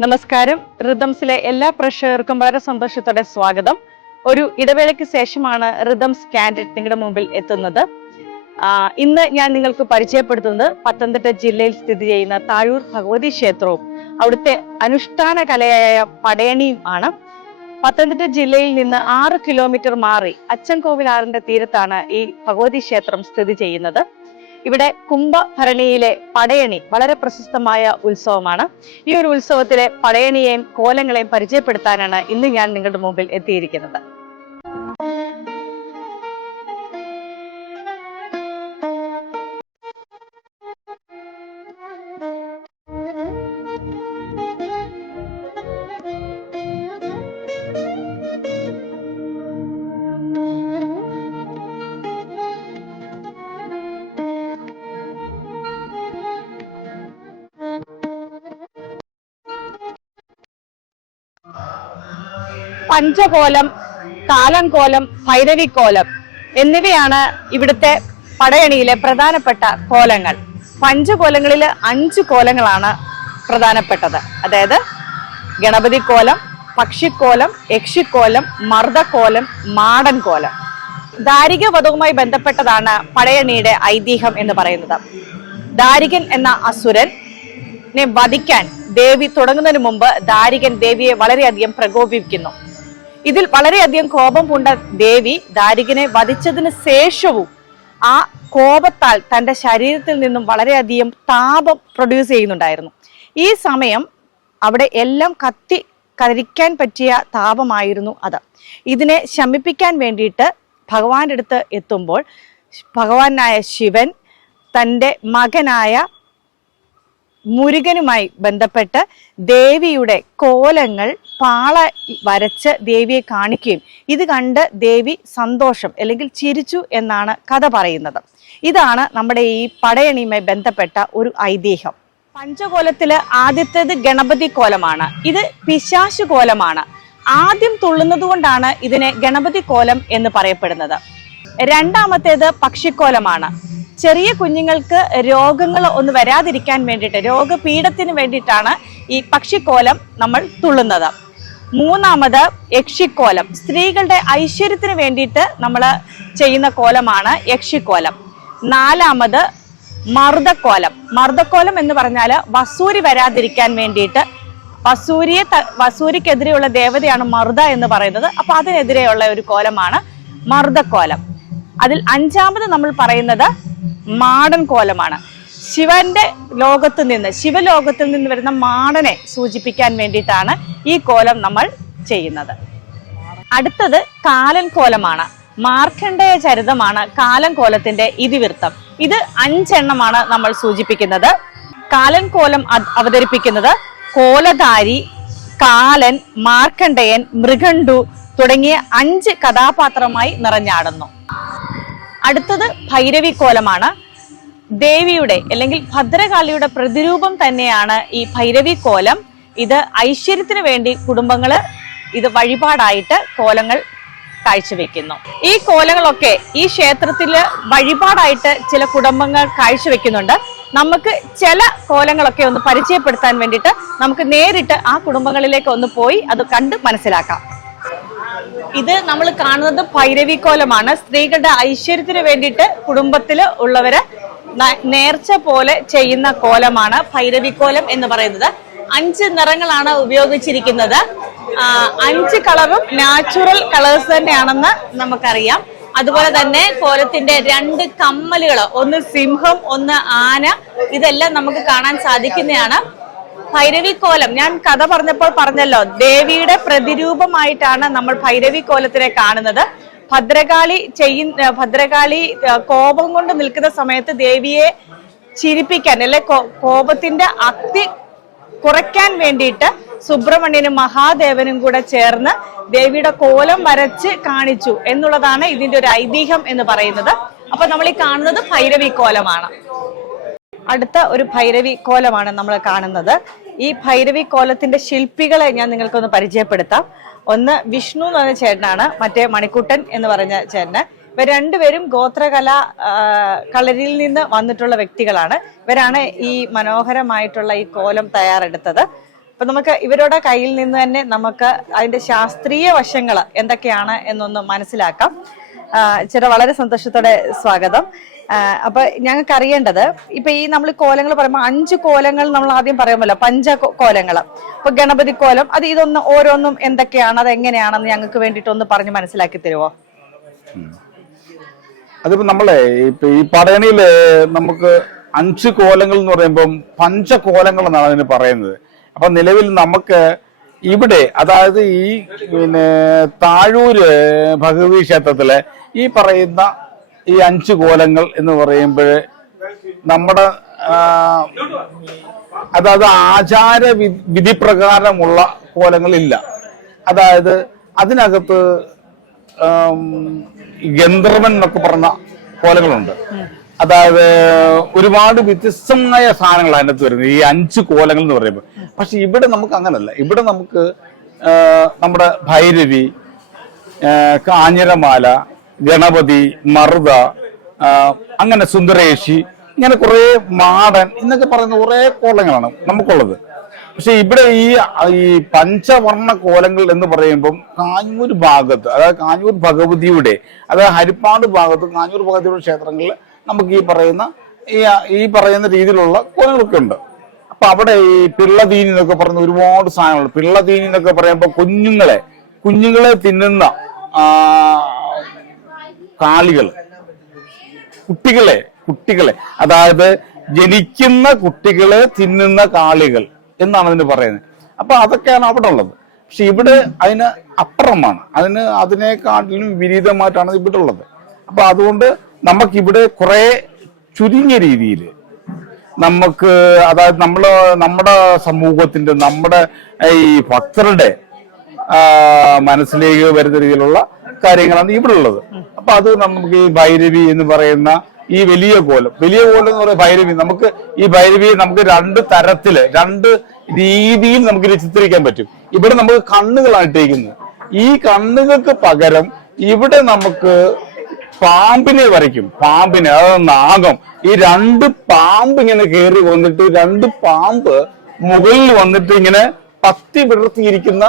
നമസ്കാരം. റിതംസിലെ എല്ലാ പ്രേക്ഷകർക്കും വളരെ സന്തോഷത്തോടെ സ്വാഗതം. ഒരു ഇടവേളയ്ക്ക് ശേഷമാണ് റിതംസ് കാൻഡിഡ് നിങ്ങളുടെ മുമ്പിൽ എത്തുന്നത്. ഇന്ന് ഞാൻ നിങ്ങൾക്ക് പരിചയപ്പെടുത്തുന്നത് പത്തനംതിട്ട ജില്ലയിൽ സ്ഥിതി ചെയ്യുന്ന താഴൂർ ഭഗവതി ക്ഷേത്രവും അവിടുത്തെ അനുഷ്ഠാന കലയായ പടയണിയും ആണ്. പത്തനംതിട്ട ജില്ലയിൽ നിന്ന് 6 കിലോമീറ്റർ മാറി അച്ചൻകോവിലാറിന്റെ തീരത്താണ് ഈ ഭഗവതി ക്ഷേത്രം സ്ഥിതി ചെയ്യുന്നത്. ഇവിടെ കുംഭഭരണിയിലെ പടയണി വളരെ പ്രശസ്തമായ ഉത്സവമാണ്. ഈ ഒരു ഉത്സവത്തിലെ പടയണിയെയും കോലങ്ങളെയും പരിചയപ്പെടുത്താനാണ് ഇന്ന് ഞാൻ നിങ്ങളുടെ മുമ്പിൽ എത്തിയിരിക്കുന്നത്. പഞ്ചകോലം, കാലംകോലം, ഭൈരവിക്കോലം എന്നിവയാണ് ഇവിടുത്തെ പടയണിയിലെ പ്രധാനപ്പെട്ട കോലങ്ങൾ. പഞ്ചകോലങ്ങളിൽ 5 കോലങ്ങളാണ് പ്രധാനപ്പെട്ടത്. അതായത് ഗണപതിക്കോലം, പക്ഷിക്കോലം, യക്ഷിക്കോലം, മർദ്ദക്കോലം, മാടൻകോലം. ദാരിക വധവുമായി ബന്ധപ്പെട്ടതാണ് പടയണിയുടെ ഐതിഹ്യം എന്ന് പറയുന്നത്. ദാരികൻ എന്ന അസുരനെ വധിക്കാൻ ദേവി തുടങ്ങുന്നതിന് മുമ്പ് ദാരികൻ ദേവിയെ വളരെയധികം പ്രകോപിപ്പിക്കുന്നു. ഇതിൽ വളരെയധികം കോപം പൂണ്ട ദേവി ദാരികനെ വധിച്ചതിന് ശേഷവും ആ കോപത്താൽ തന്റെ ശരീരത്തിൽ നിന്നും വളരെയധികം താപം പ്രൊഡ്യൂസ് ചെയ്യുന്നുണ്ടായിരുന്നു. ഈ സമയം അവിടെ എല്ലാം കത്തി കരിക്കാൻ പറ്റിയ താപമായിരുന്നു അത്. ഇതിനെ ശമിപ്പിക്കാൻ വേണ്ടിയിട്ട് ഭഗവാന്റെ അടുത്ത് എത്തുമ്പോൾ ഭഗവാനായ ശിവൻ തൻ്റെ മകനായ മുരുകനുമായി ബന്ധപ്പെട്ട് ദേവിയുടെ കോലങ്ങൾ പാള വരച്ച് ദേവിയെ കാണിക്കുകയും ഇത് കണ്ട് ദേവി സന്തോഷം അല്ലെങ്കിൽ ചിരിച്ചു എന്നാണ് കഥ പറയുന്നത്. ഇതാണ് നമ്മുടെ ഈ പടയണിയുമായി ബന്ധപ്പെട്ട ഒരു ഐതിഹ്യം. പഞ്ചകോലത്തില് ആദ്യത്തേത് ഗണപതി കോലമാണ്. ഇത് പിശാചു കോലമാണ്. ആദ്യം തുള്ളുന്നത് കൊണ്ടാണ് ഇതിനെ ഗണപതി കോലം എന്ന് പറയപ്പെടുന്നത്. രണ്ടാമത്തേത് പക്ഷിക്കോലമാണ്. ചെറിയ കുഞ്ഞുങ്ങൾക്ക് രോഗങ്ങൾ ഒന്ന് വരാതിരിക്കാൻ വേണ്ടിയിട്ട്, രോഗപീഠത്തിന് വേണ്ടിയിട്ടാണ് ഈ പക്ഷിക്കോലം നമ്മൾ തുള്ളുന്നത്. മൂന്നാമത് യക്ഷിക്കോലം, സ്ത്രീകളുടെ ഐശ്വര്യത്തിന് വേണ്ടിയിട്ട് നമ്മൾ ചെയ്യുന്ന കോലമാണ് യക്ഷിക്കോലം. നാലാമത് മർദ്ദക്കോലം. മർദ്ദക്കോലം എന്ന് പറഞ്ഞാൽ വസൂരി വരാതിരിക്കാൻ വേണ്ടിയിട്ട്, വസൂരിക്കെതിരെയുള്ള ദേവതയാണ് മർദ്ദ എന്ന് പറയുന്നത്. അപ്പൊ അതിനെതിരെയുള്ള ഒരു കോലമാണ് മർദ്ദക്കോലം. അതിൽ അഞ്ചാമത് നമ്മൾ പറയുന്നത് മാടൻ കോലമാണ്. ശിവന്റെ ലോകത്ത് നിന്ന്, ശിവലോകത്തിൽ നിന്ന് വരുന്ന മാടനെ സൂചിപ്പിക്കാൻ വേണ്ടിയിട്ടാണ് ഈ കോലം നമ്മൾ ചെയ്യുന്നത്. അടുത്തത് കാലൻ കോലമാണ്. മാർക്കണ്ഡേയ ചരിതമാണ് കാലൻ കോലത്തിന്റെ ഇതിവൃത്തം. ഇത് 5 എണ്ണമാണ് നമ്മൾ സൂചിപ്പിക്കുന്നത്. കാലൻ കോലം അവതരിപ്പിക്കുന്നത് കോലധാരി, കാലൻ, മാർക്കണ്ഡേയൻ, മൃഗണ്ടു തുടങ്ങിയ 5 കഥാപാത്രമായി നിറഞ്ഞാടുന്നു. അടുത്തത് ഭൈരവിക്കോലമാണ്. ദേവിയുടെ അല്ലെങ്കിൽ ഭദ്രകാളിയുടെ പ്രതിരൂപം തന്നെയാണ് ഈ ഭൈരവിക്കോലം. ഇത് ഐശ്വര്യത്തിന് വേണ്ടി കുടുംബങ്ങള് ഇത് വഴിപാടായിട്ട് കോലങ്ങൾ കാഴ്ചവെക്കുന്നു. ഈ കോലങ്ങളൊക്കെ ഈ ക്ഷേത്രത്തില് വഴിപാടായിട്ട് ചില കുടുംബങ്ങൾ കാഴ്ചവെക്കുന്നുണ്ട്. നമുക്ക് ചില കോലങ്ങളൊക്കെ ഒന്ന് പരിചയപ്പെടുത്താൻ വേണ്ടിയിട്ട് നമുക്ക് നേരിട്ട് ആ കുടുംബങ്ങളിലേക്ക് ഒന്ന് പോയി അത് കണ്ട് മനസ്സിലാക്കാം. ഇത് നമ്മൾ കാണുന്നത് ഭൈരവിക്കോലമാണ്. സ്ത്രീകളുടെ ഐശ്വര്യത്തിന് വേണ്ടിയിട്ട് കുടുംബത്തിൽ ഉള്ളവര് നേർച്ച പോലെ ചെയ്യുന്ന കോലമാണ് ഭൈരവിക്കോലം എന്ന് പറയുന്നത്. 5 നിറങ്ങളാണ് ഉപയോഗിച്ചിരിക്കുന്നത്. 5 കളറും നാച്ചുറൽ കളേഴ്സ് തന്നെയാണെന്ന് നമുക്കറിയാം. അതുപോലെ തന്നെ കോലത്തിന്റെ 2 കമ്മലുകൾ, ഒന്ന് സിംഹം, ഒന്ന് ആന, ഇതെല്ലാം നമുക്ക് കാണാൻ സാധിക്കുന്നതാണ്. ഭൈരവിക്കോലം ഞാൻ കഥ പറഞ്ഞപ്പോൾ പറഞ്ഞല്ലോ, ദേവിയുടെ പ്രതിരൂപമായിട്ടാണ് നമ്മൾ ഭൈരവിക്കോലത്തിനെ കാണുന്നത്. ഭദ്രകാളി കോപം കൊണ്ട് നിൽക്കുന്ന സമയത്ത് ദേവിയെ ചിരിപ്പിക്കാൻ അല്ലെ കോപത്തിന്റെ അഗ്നി കുറയ്ക്കാൻ വേണ്ടിയിട്ട് സുബ്രഹ്മണ്യനും മഹാദേവനും കൂടെ ചേർന്ന് ദേവിയുടെ കോലം വരച്ച് കാണിച്ചു എന്നുള്ളതാണ് ഇതിന്റെ ഒരു ഐതിഹ്യം എന്ന് പറയുന്നത്. അപ്പൊ നമ്മൾ ഈ കാണുന്നത് ഭൈരവിക്കോലമാണ്. അടുത്ത ഒരു ഭൈരവിക്കോലമാണ് നമ്മൾ കാണുന്നത്. ഈ ഭൈരവിക്കോലത്തിന്റെ ശില്പികളെ ഞാൻ നിങ്ങൾക്കൊന്ന് പരിചയപ്പെടുത്താം. ഒന്ന് വിഷ്ണു എന്ന് പറഞ്ഞ ചേട്ടനാണ്, മറ്റേ മണിക്കുട്ടൻ എന്ന് പറഞ്ഞ ചേട്ടന്. ഇവർ രണ്ടുപേരും കളരിയിൽ നിന്ന് വന്നിട്ടുള്ള വ്യക്തികളാണ്. ഇവരാണ് ഈ മനോഹരമായിട്ടുള്ള ഈ കോലം തയ്യാറെടുത്തത്. അപ്പൊ നമുക്ക് ഇവരുടെ കയ്യിൽ നിന്ന് തന്നെ നമുക്ക് അതിന്റെ ശാസ്ത്രീയ വശങ്ങൾ എന്തൊക്കെയാണ് എന്നൊന്ന് മനസ്സിലാക്കാം. ചേട്ടാ വളരെ സന്തോഷത്തോടെ സ്വാഗതം. അപ്പൊ ഞങ്ങൾക്ക് അറിയേണ്ടത് ഇപ്പൊ ഈ നമ്മൾ കോലങ്ങൾ പറയുമ്പോൾ 5 കോലങ്ങൾ നമ്മൾ ആദ്യം പറയുമല്ലോ, പഞ്ചകോലങ്ങൾ. ഇപ്പൊ ഗണപതി കോലം, അത് ഇതൊന്ന് ഓരോന്നും എന്തൊക്കെയാണ്, അത് എങ്ങനെയാണെന്ന് ഞങ്ങൾക്ക് വേണ്ടിയിട്ട് ഒന്ന് പറഞ്ഞ് മനസ്സിലാക്കി തരുമോ? അതിപ്പോ നമ്മളെ ഇപ്പൊ ഈ പടയണിയില് നമുക്ക് 5 കോലങ്ങൾ എന്ന് പറയുമ്പം പഞ്ചകോലങ്ങൾ എന്നാണ് അതിന് പറയുന്നത്. അപ്പൊ നിലവിൽ നമുക്ക് ഇവിടെ, അതായത് ഈ താഴൂര് ഭഗവതി ക്ഷേത്രത്തിലെ ഈ പറയുന്ന ഈ 5 കോലങ്ങൾ എന്ന് പറയുമ്പോൾ നമ്മുടെ അതായത് ആചാര വിധി പ്രകാരമുള്ള കോലങ്ങളില്ല. അതായത് അതിനകത്ത് ഗന്ധർവൻ എന്നൊക്കെ പറഞ്ഞ കോലങ്ങളുണ്ട്. അതായത് ഒരുപാട് വ്യത്യസ്തമായ സാധനങ്ങൾ അതിനകത്ത് വരുന്നത് ഈ 5 കോലങ്ങൾ എന്ന് പറയുമ്പോൾ. പക്ഷെ ഇവിടെ നമുക്ക് അങ്ങനല്ല. ഇവിടെ നമുക്ക് നമ്മുടെ ഭൈരവി, കാഞ്ഞിരമാല, ഗണപതി, മറുത, അങ്ങനെ സുന്ദരേശി, ഇങ്ങനെ കുറെ മാടൻ എന്നൊക്കെ പറയുന്ന കുറെ കോലങ്ങളാണ് നമുക്കുള്ളത്. പക്ഷെ ഇവിടെ ഈ പഞ്ചവർണ്ണ കോലങ്ങൾ എന്ന് പറയുമ്പം കാഞ്ഞൂർ ഭാഗത്ത്, അതായത് കാഞ്ഞൂർ ഭഗവതിയുടെ, അതായത് ഹരിപ്പാട് ഭാഗത്ത് കാഞ്ഞൂർ ഭഗവതിയുടെ ക്ഷേത്രങ്ങളിൽ നമുക്ക് ഈ പറയുന്ന രീതിയിലുള്ള കോലങ്ങളൊക്കെ ഉണ്ട്. അപ്പൊ അവിടെ ഈ പിള്ളതീനി എന്നൊക്കെ പറയുന്ന ഒരുപാട് സാധനങ്ങളുണ്ട്. പിള്ളതീനി എന്നൊക്കെ പറയുമ്പോൾ കുഞ്ഞുങ്ങളെ തിന്നുന്ന കാളികള്, കുട്ടികളെ അതായത് ജനിക്കുന്ന കുട്ടികളെ തിന്നുന്ന കാളികൾ എന്നാണ് അതിന് പറയുന്നത്. അപ്പൊ അതൊക്കെയാണ് അവിടെ ഉള്ളത്. പക്ഷെ ഇവിടെ അതിന് അപ്പുറമാണ്, അതിനെക്കാട്ടിലും വിപരീതമായിട്ടാണ് ഇവിടെ ഉള്ളത്. അപ്പൊ അതുകൊണ്ട് നമുക്കിവിടെ കുറെ ചുരുങ്ങിയ രീതിയിൽ നമുക്ക്, അതായത് നമ്മുടെ സമൂഹത്തിന്റെ, നമ്മുടെ ഈ ഭക്തരുടെ മനസ്സിലേക്ക് വരുന്ന രീതിയിലുള്ള കാര്യങ്ങളാണ് ഇവിടെ ഉള്ളത്. അപ്പൊ അത് നമുക്ക് ഈ ഭൈരവി എന്ന് പറയുന്ന ഈ വലിയ കോലം എന്ന് പറയുന്ന ഭൈരവി, നമുക്ക് ഈ ഭൈരവിയെ നമുക്ക് 2 തരത്തില് 2 രീതിയിൽ നമുക്ക് ചിത്രിക്കാൻ പറ്റും. ഇവിടെ നമുക്ക് കണ്ണുകളാണ് ഇട്ടിരിക്കുന്നത്. ഈ കണ്ണുകൾക്ക് പകരം ഇവിടെ നമുക്ക് പാമ്പിനെ വരയ്ക്കും. അതായത് നാഗം. ഈ 2 പാമ്പ് ഇങ്ങനെ കയറി വന്നിട്ട് 2 പാമ്പ് മുകളിൽ വന്നിട്ട് ഇങ്ങനെ പത്തി വിടർത്തിയിരിക്കുന്ന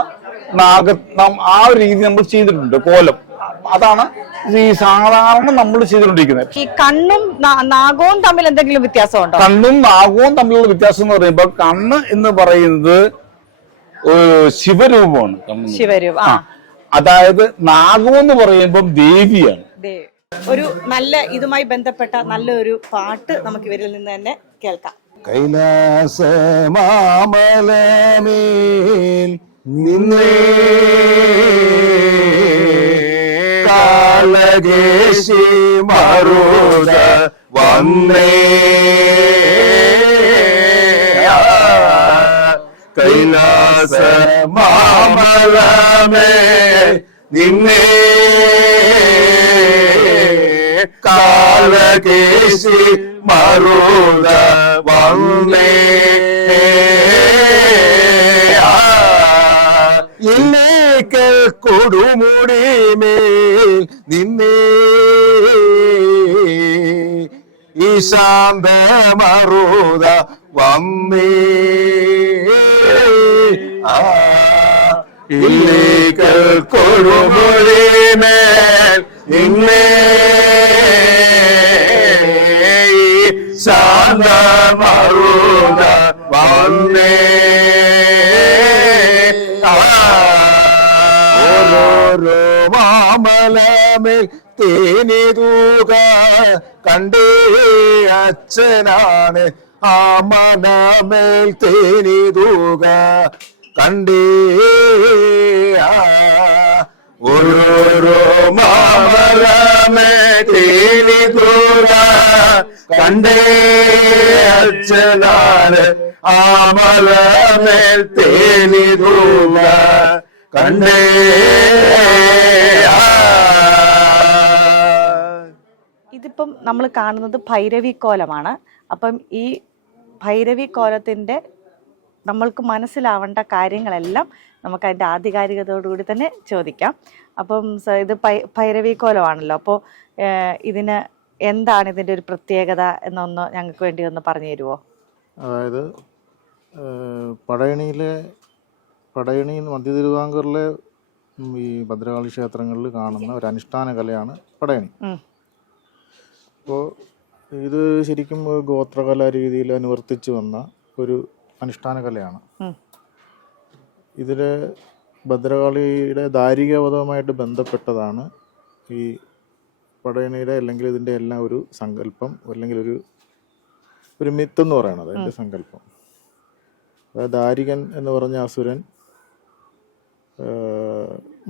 ആ ഒരു രീതി നമ്മൾ ചെയ്തിട്ടുണ്ട് കോലം. അതാണ് ഈ സാധാരണ നമ്മൾ ചെയ്തുകൊണ്ടിരിക്കുന്നത്. ഈ കണ്ണും നാഗവും തമ്മിൽ എന്തെങ്കിലും വ്യത്യാസമുണ്ടോ? കണ്ണും നാഗവും തമ്മിലുള്ള വ്യത്യാസം എന്ന് പറയുമ്പോൾ, കണ്ണ് എന്ന് പറയുന്നത് ശിവരൂപമാണ്. അതായത് നാഗം എന്ന് പറയുമ്പോൾ ദേവിയാണ്. ഒരു നല്ല ഇതുമായി ബന്ധപ്പെട്ട നല്ലൊരു പാട്ട് നമുക്ക് ഇവരിൽ നിന്ന് തന്നെ കേൾക്കാം. കൈലാസ മാമലമേൽ നിന്നേ കാളകേശി മറുത വന്നേ, കൈലാസ മാമലമേൽ നിന്നേ കാളകേശി മറുത വന്നേ, ഇല്ലേക്കൽ കൊടുമുടിമേൽ നിന്നേ ഈശാന്ത മറുത വന്നേ, ഇല്ലേക്കൽ കൊടുമുടിമേൽ നിന്നേ ശാന്ത മറുത വന്നേ, ഓരോരോ മാമലമേൽ തേനിതൂക കണ്ടേ അച്ഛനാണ്, ആ മനമേൽ തേനിതൂക കണ്ടേ, ഓരോരോ മാമലമേ തേനിതൂക കണ്ടേ അച്ഛനാണ്, ആ മലമേൽ തേനിതൂക കണ്ടേ. ഇതിപ്പം നമ്മൾ കാണുന്നത് ഭൈരവിക്കോലമാണ്. അപ്പം ഈ ഭൈരവിക്കോലത്തിന്റെ നമ്മൾക്ക് മനസ്സിലാവേണ്ട കാര്യങ്ങളെല്ലാം നമുക്ക് അതിൻ്റെ ആധികാരികതയോടുകൂടി തന്നെ ചോദിക്കാം. അപ്പം ഇത് ഭൈരവിക്കോലമാണല്ലോ, അപ്പോൾ ഇതിന് എന്താണ് ഇതിൻ്റെ ഒരു പ്രത്യേകത എന്നൊന്ന് ഞങ്ങൾക്ക് വേണ്ടി ഒന്ന് പറഞ്ഞു തരുമോ? അതായത് പടയണിയിലെ പടയണി മധ്യ തിരുവിതാംകൂറിലെ ഈ ഭദ്രകാളി ക്ഷേത്രങ്ങളിൽ കാണുന്ന ഒരു അനുഷ്ഠാന കലയാണ് പടയണി. അപ്പോൾ ഇത് ശരിക്കും ഗോത്രകല രീതിയിൽ അനുവർത്തിച്ച് വന്ന ഒരു അനുഷ്ഠാന കലയാണ്. ഇതിലെ ഭദ്രകാളിയുടെ ദാരികവധവുമായിട്ട് ബന്ധപ്പെട്ടതാണ് ഈ പടയണിയുടെ അല്ലെങ്കിൽ ഇതിൻ്റെ എല്ലാം ഒരു സങ്കല്പം അല്ലെങ്കിൽ ഒരു മിത്ത് എന്ന് പറയുന്നത്. അതിൻ്റെ സങ്കല്പം അതായത് ദാരികൻ എന്ന് പറഞ്ഞ അസുരൻ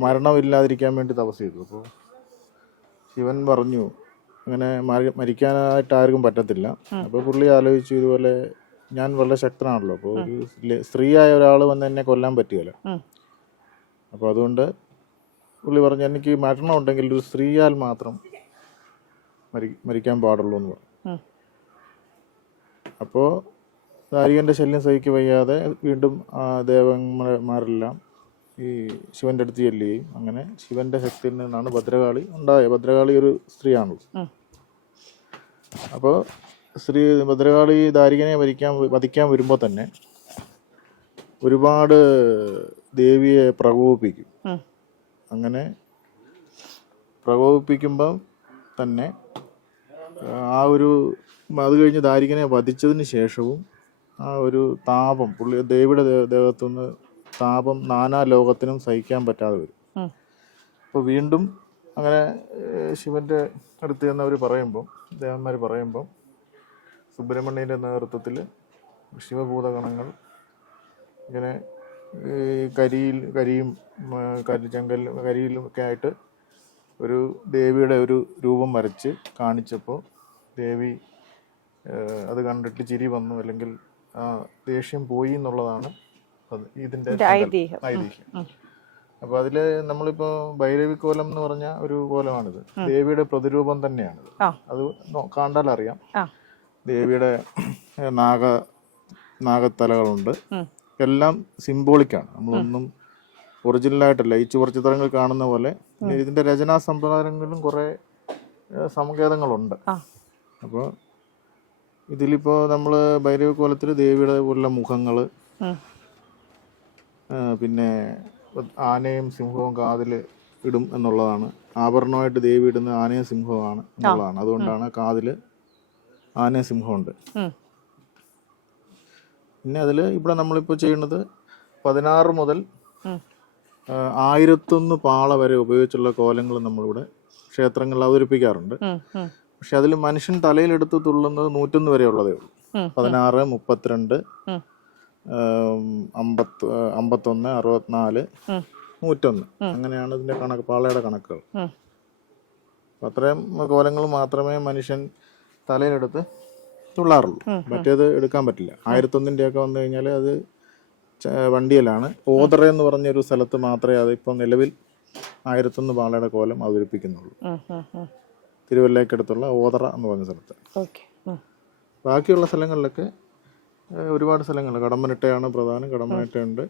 മരണമില്ലാതിരിക്കാൻ വേണ്ടി തപസ് ചെയ്തു. അപ്പോൾ ശിവൻ പറഞ്ഞു അങ്ങനെ മരിക്കാനായിട്ട് ആർക്കും പറ്റത്തില്ല. അപ്പോൾ പുള്ളി ആലോചിച്ചു ഇതുപോലെ ഞാൻ വളരെ ശക്തനാണല്ലോ, അപ്പോൾ ഒരു സ്ത്രീയായ ഒരാൾ വന്ന് എന്നെ കൊല്ലാൻ പറ്റുകയില്ല. അപ്പോൾ അതുകൊണ്ട് പുള്ളി പറഞ്ഞു എനിക്ക് മരണം ഉണ്ടെങ്കിൽ ഒരു സ്ത്രീയാൽ മാത്രം മരിക്കാൻ പാടുള്ളൂ എന്ന് പറഞ്ഞു. അപ്പോൾ ദാരികൻ്റെ ശല്യം സഹിക്ക് വയ്യാതെ വീണ്ടും ദേവന്മാരെല്ലാം ഈ ശിവന്റെ അടുത്ത് ചെല്ലുകയും അങ്ങനെ ശിവന്റെ ശക്തിയിൽ നിന്നാണ് ഭദ്രകാളി ഉണ്ടായത്. ഭദ്രകാളി ഒരു സ്ത്രീയാണല്ലോ. അപ്പോൾ ഭദ്രകാളി ദാരികനെ വധിക്കാൻ വരുമ്പോൾ തന്നെ ഒരുപാട് ദേവിയെ പ്രകോപിപ്പിക്കും. അങ്ങനെ പ്രകോപിപ്പിക്കുമ്പം തന്നെ അത് കഴിഞ്ഞ് ദാരികനെ വധിച്ചതിന് ശേഷവും ആ ഒരു താപം ദേവിയുടെ ദേഹത്തുനിന്ന് താപം നാനാ ലോകത്തിനും സഹിക്കാൻ പറ്റാതെ വരും. അപ്പോൾ വീണ്ടും അങ്ങനെ ശിവന്റെ അടുത്ത് ചെന്നവർ പറയുമ്പം ദേവന്മാർ പറയുമ്പം സുബ്രഹ്മണ്യൻ്റെ നേതൃത്വത്തിൽ ശിവഭൂതഗണങ്ങൾ ഇങ്ങനെ കരിയിലും ഒക്കെ ആയിട്ട് ഒരു ദേവിയുടെ ഒരു രൂപം വരച്ച് കാണിച്ചപ്പോൾ ദേവി അത് കണ്ടിട്ട് ചിരി വന്നു, അല്ലെങ്കിൽ ആ ദേഷ്യം പോയി എന്നുള്ളതാണ് ഇതിന്റെ ഐതിഹ്യം. അപ്പൊ അതില് നമ്മളിപ്പോ ഭൈരവിക്കോലം എന്ന് പറഞ്ഞ ഒരു കോലമാണിത്. ദേവിയുടെ പ്രതിരൂപം തന്നെയാണിത്. അത് കണ്ടാൽ അറിയാം. ദേവിയുടെ നാഗത്തലകളുണ്ട്. എല്ലാം സിംബോളിക്കാണ്. നമ്മളൊന്നും ഒറിജിനലായിട്ടല്ല ഈ ചുവർച്ചിത്രങ്ങൾ കാണുന്ന പോലെ. ഇതിന്റെ രചനാ സമ്പ്രദായങ്ങളിലും കുറെ സങ്കേതങ്ങളുണ്ട്. അപ്പോൾ ഇതിലിപ്പോ നമ്മള് ഭൈരവിക്കോലത്തിൽ ദേവിയുടെ പോലുള്ള മുഖങ്ങള്, പിന്നെ ആനയും സിംഹവും കാതില് ഇടും എന്നുള്ളതാണ്. ആഭരണമായിട്ട് ദേവി ഇടുന്ന ആനയും സിംഹവുമാണ് എന്നുള്ളതാണ്. അതുകൊണ്ടാണ് കാതില് ആനയും സിംഹമുണ്ട്. പിന്നെ അതില് ഇവിടെ നമ്മളിപ്പോ ചെയ്യുന്നത് 16 മുതൽ 1001 പാള വരെ ഉപയോഗിച്ചുള്ള കോലങ്ങൾ നമ്മളിവിടെ ക്ഷേത്രങ്ങളിൽ അവതരിപ്പിക്കാറുണ്ട്. പക്ഷെ അതിൽ മനുഷ്യൻ തലയിലെടുത്ത് തുള്ളുന്നത് 101 വരെ ഉള്ളതേ ഉള്ളൂ. 16, 32, 51, 64, 101 അങ്ങനെയാണ് ഇതിന്റെ കണക്ക്, പാളയുടെ കണക്കുകൾ. അത്രയും കോലങ്ങൾ മാത്രമേ മനുഷ്യൻ തലയിലെടുത്ത് തുള്ളാറുള്ളൂ. മറ്റേത് എടുക്കാൻ പറ്റില്ല. 1001 ഒക്കെ വന്നു കഴിഞ്ഞാൽ അത് വണ്ടിയിലാണ്. ഓതറ എന്ന് പറഞ്ഞൊരു സ്ഥലത്ത് മാത്രമേ അത് ഇപ്പൊ നിലവിൽ 1001 പാളയുടെ കോലം അവതരിപ്പിക്കുന്നുള്ളൂ. തിരുവല്ലയ്ക്കടുത്തുള്ള ഓതറ എന്ന് പറഞ്ഞ സ്ഥലത്ത്. ബാക്കിയുള്ള സ്ഥലങ്ങളിലൊക്കെ ഒരുപാട് സ്ഥലങ്ങൾ, കടമ്പനിട്ടയാണ് പ്രധാനം. കടമ്പനിട്ടയുണ്ട്.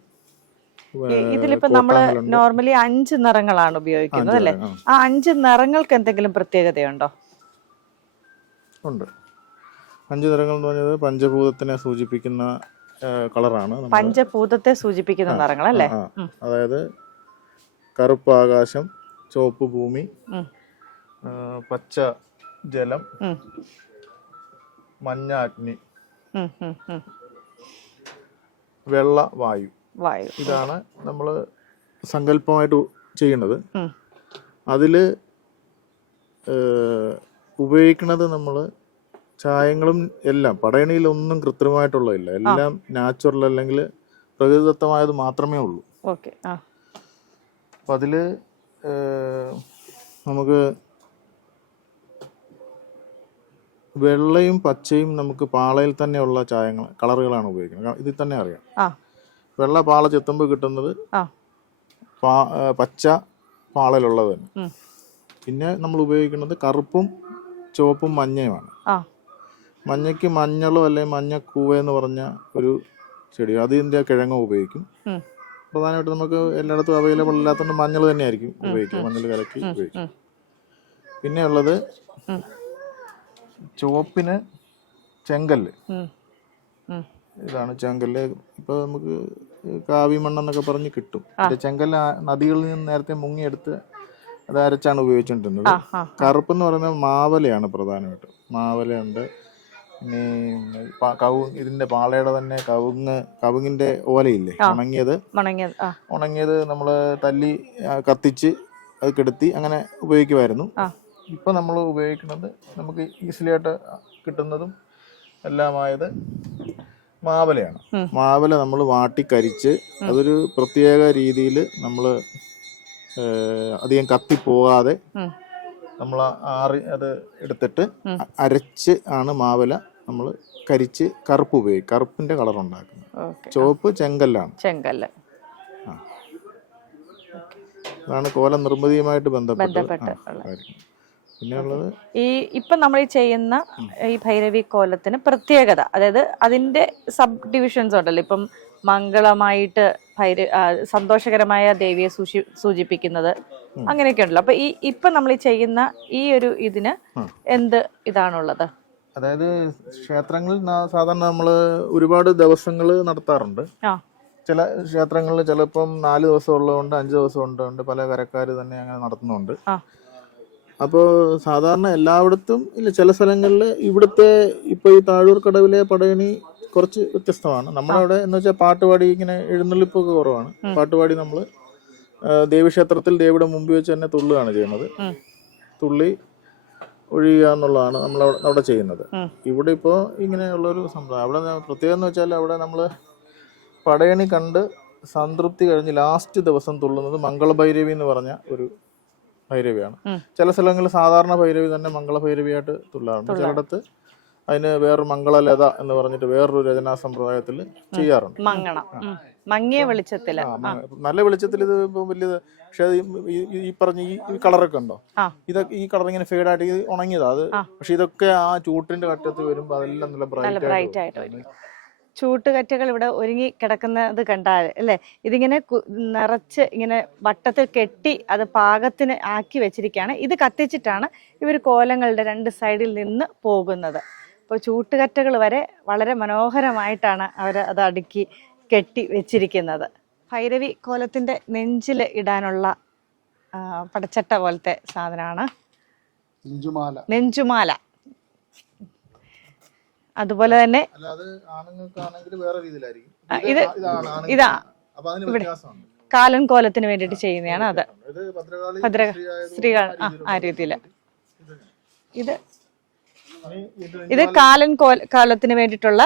ഇതിലിപ്പോ നമ്മള് നോർമലി 5 നിറങ്ങളാണ് ഉപയോഗിക്കുന്നത് അല്ലെ? ആ 5 നിറങ്ങൾക്ക് എന്തെങ്കിലും പ്രത്യേകതയുണ്ടോ? ഉണ്ട്. 5 നിറങ്ങൾ എന്ന് പറഞ്ഞത് പഞ്ചഭൂതത്തിനെ സൂചിപ്പിക്കുന്ന കളറാണ്. പഞ്ചഭൂതത്തെ സൂചിപ്പിക്കുന്ന നിറങ്ങൾ അല്ലേ? അതായത് കറുപ്പ് ആകാശം, ചുവപ്പ് ഭൂമി, പച്ച ജലം, മഞ്ഞ അഗ്നി, വെള്ള വായു. ഇതാണ് നമ്മൾ സങ്കല്പമായിട്ട് ചെയ്യുന്നത്. അതില് ഉപയോഗിക്കുന്നത് നമ്മൾ ചായങ്ങളും എല്ലാം പടയണിയിലൊന്നും കൃത്രിമമായിട്ടുള്ളതില്ല. എല്ലാം നാച്ചുറൽ അല്ലെങ്കിൽ പ്രകൃതിദത്തമായത് മാത്രമേ ഉള്ളൂ. അപ്പം അതില് നമുക്ക് വെള്ളയും പച്ചയും നമുക്ക് പാളയിൽ തന്നെയുള്ള കളറുകളാണ് ഉപയോഗിക്കുന്നത്. ഇതിൽ തന്നെ അറിയാം. വെള്ള പാള ചെത്തുമ്പോൾ കിട്ടുന്നത് പച്ച പാളയിലുള്ളത് തന്നെ. പിന്നെ നമ്മൾ ഉപയോഗിക്കുന്നത് കറുപ്പും ചുവപ്പും മഞ്ഞയുമാണ്. മഞ്ഞയ്ക്ക് മഞ്ഞളോ അല്ലെങ്കിൽ മഞ്ഞക്കൂവ എന്ന് പറഞ്ഞ ഒരു ചെടി, അതിൻ്റെ കിഴങ്ങ് ഉപയോഗിക്കും. പ്രധാനമായിട്ട് നമുക്ക് എല്ലായിടത്തും അവൈലബിൾ അല്ലാത്തതുകൊണ്ട് മഞ്ഞൾ തന്നെയായിരിക്കും ഉപയോഗിക്കുക. മഞ്ഞൾ കലക്കി ഉപയോഗിക്കും. പിന്നെ ഉള്ളത് ചുവപ്പിന് ചെങ്കല്ല്. ഇതാണ് ചെങ്കല്ല്. ഇപ്പൊ നമുക്ക് കാവി മണ്ണെന്നൊക്കെ പറഞ്ഞ് കിട്ടും. ചെങ്കല്ല് നദികളിൽ നിന്ന് നേരത്തെ മുങ്ങിയെടുത്ത് അത് അരച്ചാണ് ഉപയോഗിച്ചുകൊണ്ടിരുന്നത്. കറുപ്പെന്ന് പറയുന്നത് മാവലയാണ് പ്രധാനമായിട്ടും. മാവലയുണ്ട്, പിന്നെ ഇതിന്റെ പാളയുടെ തന്നെ കവുങ്ങിന്റെ ഓലയില്ലേ, ഉണങ്ങിയത് നമ്മള് തല്ലി കത്തിച്ച് അത് കെടുത്തി അങ്ങനെ ഉപയോഗിക്കുമായിരുന്നു. ഇപ്പൊ നമ്മൾ ഉപയോഗിക്കുന്നത് നമുക്ക് ഈസിലി ആയിട്ട് കിട്ടുന്നതും എല്ലാമായത് മാവലയാണ്. മാവല നമ്മൾ വാട്ടിക്കരിച്ച് അതൊരു പ്രത്യേക രീതിയിൽ നമ്മൾ അധികം കത്തിപ്പോകാതെ നമ്മൾ അത് എടുത്തിട്ട് അരച്ച് ആണ് മാവല നമ്മൾ കരിച്ച് കറുപ്പ് ഉപയോഗിക്കും. കറുപ്പിന്റെ കളർ ഉണ്ടാക്കുന്നത്. ചുവപ്പ് ചെങ്കല്ലാണ്. അതാണ് കോല നിർമ്മിതിയുമായിട്ട് ബന്ധപ്പെട്ട്. പിന്നെ ഉള്ളത് ഇപ്പൊ നമ്മൾ ഈ ചെയ്യുന്ന ഈ ഭൈരവി കോലത്തിന് പ്രത്യേകത, അതായത് അതിന്റെ സബ് ഡിവിഷൻസ് ഉണ്ടല്ലോ. ഇപ്പം മംഗളമായിട്ട് സന്തോഷകരമായ ദേവിയെ സൂചിപ്പിക്കുന്നത് അങ്ങനെയൊക്കെ ഉണ്ടല്ലോ. അപ്പൊ ഇപ്പൊ നമ്മൾ ഈ ചെയ്യുന്ന ഈ ഒരു ഇതിന് എന്ത് ഇതാണുള്ളത്? അതായത് ക്ഷേത്രങ്ങളിൽ സാധാരണ നമ്മള് ഒരുപാട് ദിവസങ്ങൾ നടത്താറുണ്ട്. ചില ക്ഷേത്രങ്ങളിൽ ചിലപ്പം 4 ദിവസം ഉള്ളതുകൊണ്ട് 5 ദിവസം ഉണ്ട്. പല കരക്കാർ തന്നെ അങ്ങനെ നടത്തുന്നുണ്ട്. അപ്പോൾ സാധാരണ എല്ലായിടത്തും ഇല്ല, ചില സ്ഥലങ്ങളിൽ ഇവിടുത്തെ ഇപ്പൊ ഈ താഴൂർ കടവിലെ പടയണി കുറച്ച് വ്യത്യസ്തമാണ്. നമ്മളവിടെ എന്ന് വെച്ചാൽ പാട്ടുപാടി ഇങ്ങനെ എഴുന്നള്ളിപ്പൊക്കെ കുറവാണ്. പാട്ടുപാടി നമ്മൾ ദേവീക്ഷേത്രത്തിൽ ദേവിയുടെ മുമ്പിൽ വെച്ച് തന്നെ തുള്ളുകയാണ് ചെയ്യുന്നത്. തുള്ളി ഒഴിയുക എന്നുള്ളതാണ് നമ്മൾ അവിടെ ചെയ്യുന്നത്. ഇവിടെ ഇപ്പോൾ ഇങ്ങനെയുള്ളൊരു സമ്പ്രദായം. അവിടെ പ്രത്യേകം എന്ന് വെച്ചാൽ അവിടെ നമ്മൾ പടയണി കണ്ട് സംതൃപ്തി കഴിഞ്ഞ് ലാസ്റ്റ് ദിവസം തുള്ളുന്നത് മംഗളഭൈരവി എന്ന് പറഞ്ഞ ഒരു ഭൈരവിയാണ്. ചില സ്ഥലങ്ങളിൽ സാധാരണ ഭൈരവി തന്നെ മംഗളഭൈരവിയായിട്ട് തുള്ളാറുണ്ട്. ചിലയിടത്ത് അതിന് വേറൊരു മംഗളലത എന്ന് പറഞ്ഞിട്ട് വേറൊരു രചനാ സമ്പ്രദായത്തിൽ ചെയ്യാറുണ്ട്. മങ്ങിയ വെളിച്ചത്തില്, നല്ല വെളിച്ചത്തിൽ ഇത് വലിയത്. പക്ഷെ ഈ പറഞ്ഞ ഈ കളറൊക്കെ ഉണ്ടോ, ഇതൊക്കെ ഈ കളർ ഇങ്ങനെ ഫെയ്ഡായിട്ട് ഇത് ഉണങ്ങിയതാ അത്. പക്ഷെ ഇതൊക്കെ ആ ചൂട്ടിന്റെ കറ്റത്ത് വരുമ്പോ അതെല്ലാം നല്ല ബ്രൈറ്റ് ആയിട്ട്. ചൂട്ടുകറ്റകൾ ഇവിടെ ഒരുങ്ങി കിടക്കുന്നത് കണ്ടാൽ അല്ലേ, ഇതിങ്ങനെ നിറച്ച് ഇങ്ങനെ വട്ടത്തിൽ കെട്ടി അത് പാകത്തിന് ആക്കി വെച്ചിരിക്കുകയാണ്. ഇത് കത്തിച്ചിട്ടാണ് ഇവർ കോലങ്ങളുടെ 2 സൈഡിൽ നിന്ന് പോകുന്നത്. അപ്പോൾ ചൂട്ടുകറ്റകൾ വരെ വളരെ മനോഹരമായിട്ടാണ് അവർ അത് അടുക്കി കെട്ടി വെച്ചിരിക്കുന്നത്. ഭൈരവി കോലത്തിന്റെ നെഞ്ചിൽ ഇടാനുള്ള പടച്ചട്ട പോലത്തെ സാധനമാണ് നെഞ്ചുമാല. അതുപോലെ തന്നെ ഇതാ ഇവിടെ കാലൻ കോലത്തിന് വേണ്ടിയിട്ട് ചെയ്യുന്നതാണ്. അത് ഭദ്രകാളി ആ രീതിയില് ഇത് കാലൻ കോലത്തിന് വേണ്ടിയിട്ടുള്ള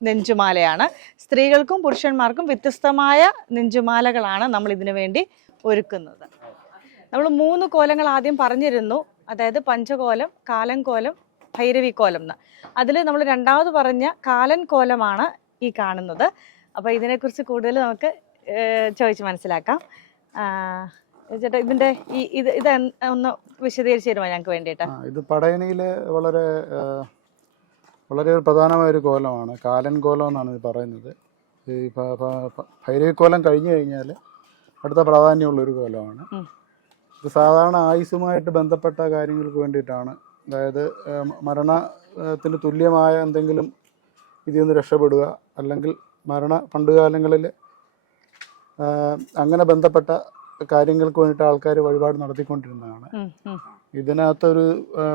നെഞ്ചുമാലയാണ്. സ്ത്രീകൾക്കും പുരുഷന്മാർക്കും വ്യത്യസ്തമായ നെഞ്ചുമാലകളാണ് നമ്മൾ ഇതിനു വേണ്ടി ഒരുക്കുന്നത്. നമ്മൾ 3 കോലങ്ങൾ ആദ്യം പറഞ്ഞിരുന്നു, അതായത് പഞ്ചകോലം, കാലൻ കോലം, ഭൈരവി കോലം എന്ന്. അതിൽ നമ്മൾ രണ്ടാമത് പറഞ്ഞ കാലൻ കോലമാണ് ഈ കാണുന്നത്. അപ്പോൾ ഇതിനെക്കുറിച്ച് കൂടുതൽ നമുക്ക് ചോദിച്ച് മനസ്സിലാക്കാം. ചേട്ടാ, ഇതിന്റെ ഇത് ഒന്ന് വിശദീകരിച്ച് തരുമോ ഞങ്ങൾക്ക് വേണ്ടിയിട്ട്? ഇത് പടയണിയിലെ വളരെ പ്രധാനമായ ഒരു കോലമാണ്. കാലൻ കോലം എന്നാണ് ഇത് പറയുന്നത്. ഈ ഭൈരവി കോലം കഴിഞ്ഞു കഴിഞ്ഞാൽ അടുത്ത പ്രാധാന്യമുള്ളൊരു കോലമാണ്. ഇത് സാധാരണ ആയുസ്സുമായിട്ട് ബന്ധപ്പെട്ട കാര്യങ്ങൾക്ക് വേണ്ടിയിട്ടാണ്. അതായത് മരണത്തിന് തുല്യമായ എന്തെങ്കിലും ഇതിൽ നിന്ന് രക്ഷപ്പെടുക, അല്ലെങ്കിൽ പണ്ടുകാലങ്ങളിൽ അങ്ങനെ ബന്ധപ്പെട്ട കാര്യങ്ങൾക്ക് വേണ്ടിയിട്ട് ആൾക്കാർ വഴിപാട് നടത്തിക്കൊണ്ടിരുന്നതാണ്. ഇതിനകത്തൊരു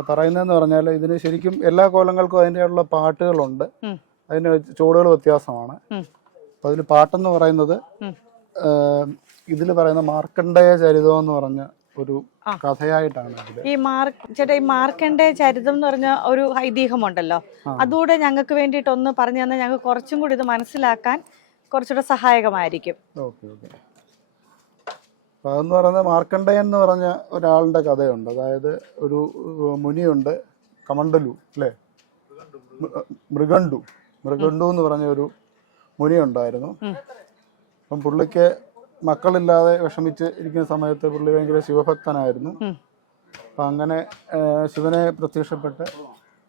പറയുന്നതെന്ന് പറഞ്ഞാൽ ഇതിന് ശരിക്കും എല്ലാ കോലങ്ങൾക്കും അതിൻ്റെയുള്ള പാട്ടുകളുണ്ട്. അതിന് ചുവടുകൾ വ്യത്യാസമാണ്. അപ്പം അതിൽ പാട്ടെന്ന് പറയുന്നത് ഇതിൽ പറയുന്ന മാർക്കണ്ഡേയ ചരിതം എന്ന് പറഞ്ഞ ഒരു കഥയായിട്ടാണ്. ഈ മാർക്കണ്ഡേയ ചരിതം എന്ന് പറഞ്ഞ ഒരു ഐതിഹ്യമുണ്ടല്ലോ, അതുകൂടെ ഞങ്ങൾക്ക് വേണ്ടിയിട്ട് ഒന്ന് പറഞ്ഞു തന്നാൽ ഞങ്ങൾക്ക് കുറച്ചും കൂടി ഇത് മനസ്സിലാക്കാൻ കുറച്ചുകൂടെ സഹായകമായിരിക്കും. അതെന്ന് പറയുന്നത് മാർക്കണ്ഡേയൻ എന്ന് പറഞ്ഞ ഒരാളുടെ കഥയുണ്ട്. അതായത് ഒരു മുനിയുണ്ട്, കമണ്ഡലു അല്ലേ, മൃഗണ്ടു എന്ന് പറഞ്ഞ ഒരു മുനി ഉണ്ടായിരുന്നു. അപ്പം പുള്ളിക്ക് മക്കളില്ലാതെ വിഷമിച്ച് ഇരിക്കുന്ന സമയത്ത് പുള്ളി ഭയങ്കര ശിവഭക്തനായിരുന്നു. അപ്പം അങ്ങനെ ശിവനെ പ്രത്യക്ഷപ്പെട്ട്,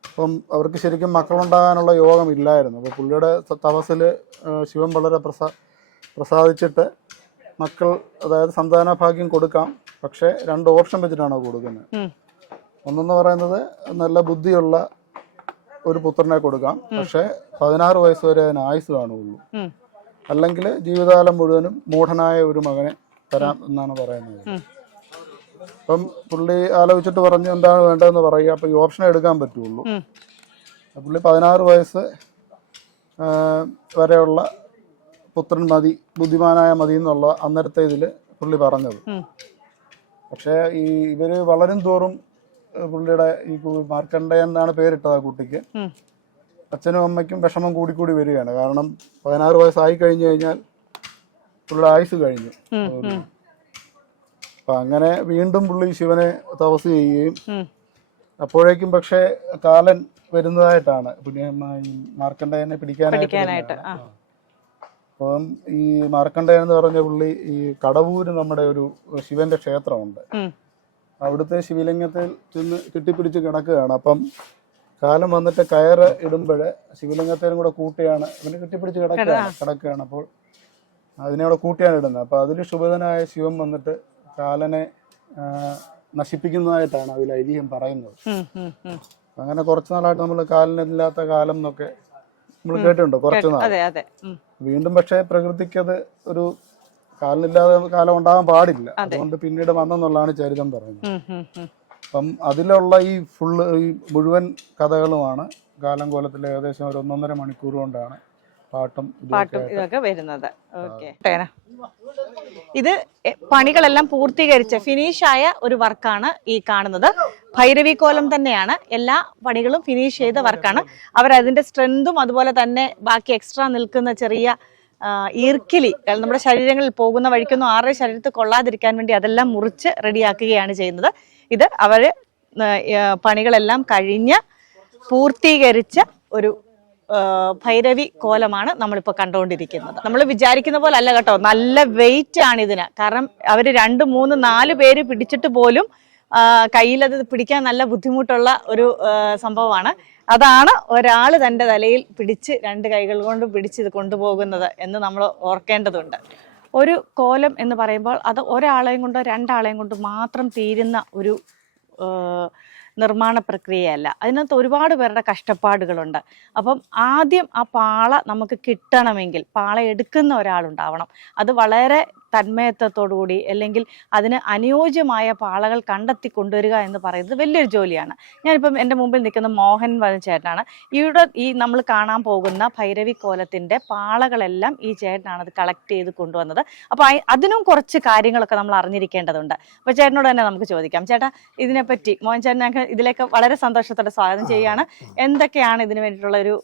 അപ്പം അവർക്ക് ശരിക്കും മക്കളുണ്ടാകാനുള്ള യോഗം ഇല്ലായിരുന്നു. അപ്പോൾ പുള്ളിയുടെ തപസ്സിൽ ശിവൻ വളരെ പ്രസാദിച്ചിട്ട് മക്കൾ, അതായത് സന്താന ഭാഗ്യം കൊടുക്കാം, പക്ഷെ 2 ഓപ്ഷൻ വെച്ചിട്ടാണ് കൊടുക്കുന്നത്. ഒന്നെന്ന് പറയുന്നത് നല്ല ബുദ്ധിയുള്ള ഒരു പുത്രനെ കൊടുക്കാം, പക്ഷെ 16 വയസ്സ് വരെ അതിന് ആയുസ് കാണുകയുള്ളൂ. അല്ലെങ്കിൽ ജീവിതകാലം മുഴുവനും മൂഢനായ ഒരു മകനെ തരാം എന്നാണ് പറയുന്നത്. അപ്പം പുള്ളി ആലോചിച്ചിട്ട് പറഞ്ഞു എന്താണ് വേണ്ടതെന്ന് പറയുക. അപ്പൊ ഈ ഓപ്ഷൻ എടുക്കാൻ പറ്റുള്ളൂ. പുള്ളി 16 വയസ്സ് വരെയുള്ള പുത്രൻ മതി, ബുദ്ധിമാനായ മതി എന്നുള്ള അന്നേരത്തെ ഇതില് പുള്ളി പറഞ്ഞത്. പക്ഷെ ഈ ഇവര് വളരും തോറും പുള്ളിയുടെ ഈ മാർക്കണ്ഡേയൻ എന്നാണ് പേരിട്ടത് ആ കുട്ടിക്ക്. അച്ഛനും അമ്മയ്ക്കും വിഷമം കൂടിക്കൂടി വരികയാണ്. കാരണം 16 വയസ്സായി കഴിഞ്ഞു കഴിഞ്ഞാൽ പുള്ളിയുടെ ആയുസ് കഴിഞ്ഞു. അപ്പൊ അങ്ങനെ വീണ്ടും പുള്ളി ശിവനെ തപസ് ചെയ്യുകയും അപ്പോഴേക്കും പക്ഷെ കാലൻ വരുന്നതായിട്ടാണ് മാർക്കണ്ഡേയനെ പിടിക്കാനായിട്ട്. അപ്പം ഈ മാർക്കണ്ഡേയൻ എന്ന് പറഞ്ഞ പുള്ളി ഈ കടവൂര് നമ്മുടെ ഒരു ശിവന്റെ ക്ഷേത്രമുണ്ട്, അവിടുത്തെ ശിവലിംഗത്തിൽ ചെന്ന് കെട്ടിപ്പിടിച്ച് കിടക്കുകയാണ്. അപ്പം കാലം വന്നിട്ട് കയറ് ഇടുമ്പോഴ് ശിവലിംഗത്തേനും കൂടെ കൂട്ടിയാണ് ഇവന് കെട്ടിപ്പിടിച്ച് കിടക്കുകയാണ്. അപ്പോൾ അതിനവിടെ കൂട്ടിയാണ് ഇടുന്നത്. അപ്പൊ അതിൽ ശുഭതനായ ശിവൻ വന്നിട്ട് കാലനെ നശിപ്പിക്കുന്നതായിട്ടാണ് അതിൽ ഐതിഹ്യം പറയുന്നത്. അങ്ങനെ കുറച്ചു നാളായിട്ട് നമ്മൾ കാലനില്ലാത്ത കാലം എന്നൊക്കെ നമ്മൾ കേട്ടിട്ടുണ്ട് കുറച്ചു നാൾ. വീണ്ടും പക്ഷെ പ്രകൃതിക്ക് അത് ഒരു കാലനില്ലാതെ കാലം ഉണ്ടാകാൻ പാടില്ല, അതുകൊണ്ട് പിന്നീട് വന്നെന്നുള്ളതാണ് ചരിത്രം പറയുന്നത്. അപ്പം അതിലുള്ള ഈ മുഴുവൻ കഥകളുമാണ് കാലം കോലത്തിൽ ഏകദേശം ഒരു 1.5 മണിക്കൂർ കൊണ്ടാണ് പാട്ടും ഇതൊക്കെ വരുന്നത്. ഇത് പണികളെല്ലാം പൂർത്തീകരിച്ച ഫിനിഷായ ഒരു വർക്കാണ് ഈ കാണുന്നത്. ഭൈരവി കോലം തന്നെയാണ്, എല്ലാ പണികളും ഫിനിഷ് ചെയ്ത വർക്കാണ്. അവരതിന്റെ സ്ട്രെങ്തും അതുപോലെ തന്നെ ബാക്കി എക്സ്ട്രാ നിൽക്കുന്ന ചെറിയ ഈർക്കിലി നമ്മുടെ ശരീരങ്ങളിൽ പോകുന്ന വഴിക്കൊന്നും ആരുടെ ശരീരത്തിൽ കൊള്ളാതിരിക്കാൻ വേണ്ടി അതെല്ലാം മുറിച്ച് റെഡിയാക്കുകയാണ് ചെയ്യുന്നത്. ഇത് അവര് പണികളെല്ലാം കഴിഞ്ഞ് പൂർത്തീകരിച്ച ഒരു ഭൈരവി കോലമാണ് നമ്മളിപ്പോൾ കണ്ടുകൊണ്ടിരിക്കുന്നത്. നമ്മൾ വിചാരിക്കുന്ന പോലെ അല്ല കേട്ടോ, നല്ല വെയിറ്റ് ആണ് ഇതിന്. കാരണം അവർ 2, 3, 4 പേര് പിടിച്ചിട്ട് പോലും കയ്യിലത് പിടിക്കാൻ നല്ല ബുദ്ധിമുട്ടുള്ള ഒരു സംഭവമാണ്. അതാണ് ഒരാൾ തൻ്റെ തലയിൽ പിടിച്ച് 2 കൈകൾ കൊണ്ട് പിടിച്ച് ഇത് കൊണ്ടുപോകുന്നത് എന്ന് നമ്മൾ ഓർക്കേണ്ടതുണ്ട്. ഒരു കോലം എന്ന് പറയുമ്പോൾ അത് ഒരാളെയും കൊണ്ടോ 2 ആളെയും കൊണ്ട് മാത്രം തീരുന്ന ഒരു നിർമ്മാണ പ്രക്രിയയല്ല. അതിനകത്ത് ഒരുപാട് പേരുടെ കഷ്ടപ്പാടുകളുണ്ട്. അപ്പം ആദ്യം ആ പാള നമുക്ക് കിട്ടണമെങ്കിൽ പാള എടുക്കുന്ന ഒരാളുണ്ടാവണം. അത് വളരെ തന്മയത്വത്തോടുകൂടി അല്ലെങ്കിൽ അതിന് അനുയോജ്യമായ പാളകൾ കണ്ടെത്തി കൊണ്ടുവരിക എന്ന് പറയുന്നത് വലിയൊരു ജോലിയാണ്. ഞാനിപ്പം എൻ്റെ മുമ്പിൽ നിൽക്കുന്ന മോഹൻ ചേട്ടനാണ്. ഇവിടെ ഈ നമ്മൾ കാണാൻ പോകുന്ന ഭൈരവി കോലത്തിൻ്റെ പാളകളെല്ലാം ഈ ചേട്ടനാണ് അത് കളക്ട് ചെയ്ത് കൊണ്ടുവന്നത്. അപ്പോൾ അതിനും കുറച്ച് കാര്യങ്ങളൊക്കെ നമ്മൾ അറിഞ്ഞിരിക്കേണ്ടതുണ്ട്. അപ്പോൾ ചേട്ടനോട് തന്നെ നമുക്ക് ചോദിക്കാം. ചേട്ടാ, ഇതിനെപ്പറ്റി മോഹൻ ചേട്ടൻ ഇതിലേക്ക് വളരെ സന്തോഷത്തോടെ സ്വാഗതം ചെയ്യുകയാണ്. എന്തൊക്കെയാണ് ഇതിന് വേണ്ടിയിട്ടുള്ള ഒരു